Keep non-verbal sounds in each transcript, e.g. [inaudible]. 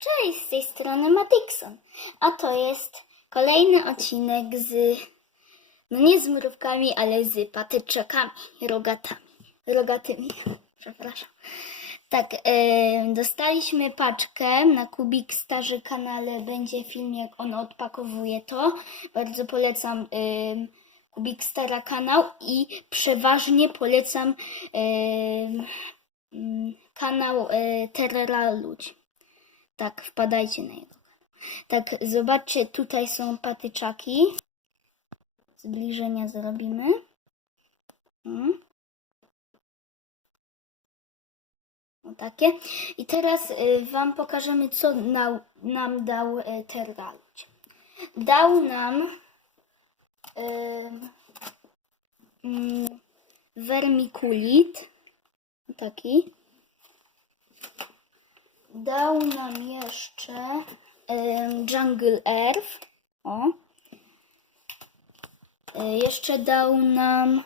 Cześć, z tej strony Matixon. A to jest kolejny odcinek z, no nie z mrówkami, ale z patyczakami, rogatami, rogatymi, [laughs] przepraszam. Tak, e, dostaliśmy paczkę na Kubik Starzy kanale, będzie film jak on odpakowuje to. Bardzo polecam e, Kubik Stara kanał i przeważnie polecam mm, kanał e, Terra Ludzi. Tak, wpadajcie na jego. Tak, zobaczcie, tutaj są patyczaki. Zbliżenia zrobimy. Mm. O takie. I teraz y, Wam pokażemy, co nał, nam dał y, Terraluć. Dał nam y, wermikulit. Taki. Dał nam jeszcze em, Jungle Earth. O. E, Jeszcze dał nam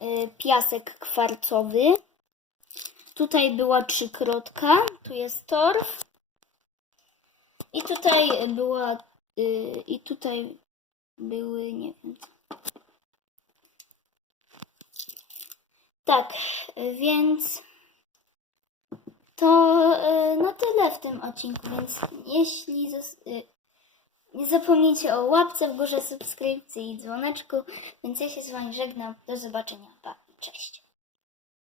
e, piasek kwarcowy. Tutaj była trzykrotka. Tu jest torf. I tutaj była. y, I tutaj były, nie wiem. Tak, więc to y, na tyle w tym odcinku, więc jeśli y, nie zapomnijcie o łapce w górze, subskrypcji i dzwoneczku, więc ja się z Wami żegnam. Do zobaczenia. Pa. Cześć.